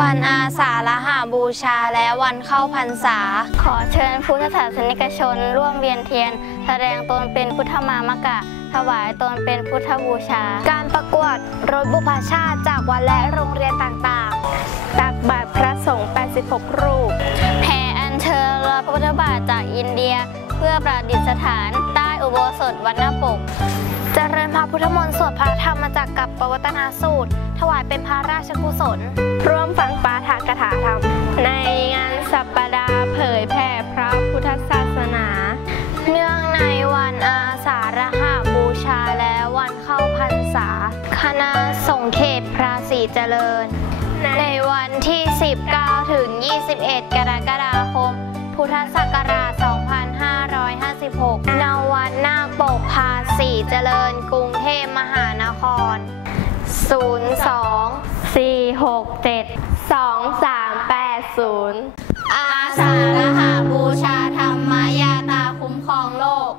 วันอาสาฬหาบูชาและวันเข้าพรรษา ขอเชิญพุทธศาสนิกชน ร่วมเวียนเทียน แสดงตนเป็นพุทธมามกะ ถวายตนเป็นพุทธบูชา การประกวดรถบุพชาติจากวัดและโรงเรียนต่างๆ ตักบาตรพระสงฆ์ 86 รูป แผ่อัญเชิญรอยพระพุทธบาทจากอินเดีย เพื่อประดิษฐานใต้อุโบสถวัดหน้าปกๆเจริญพระพุทธมนต์สวดพระธรรมจากกับปวัตนาสูตร วายเป็นพระราชกุศล ร่วมฟังปาฐกถาธรรม ในงานสัปปดาห์เผยแผ่พระพุทธศาสนา เนื่องในวันอาสาฬหาบูชาและวันเข้าพรรษา คณะสงฆ์เขตพระศรีเจริญ ในวันที่ 19 ถึง 21 กรกฎาคม พุทธศักราช 2556ณวัดนาคปกพาศรีเจริญกรุงเทพมหานคร 2380 อาสารหบูชาธรรมายาตาคุ้มครองโลก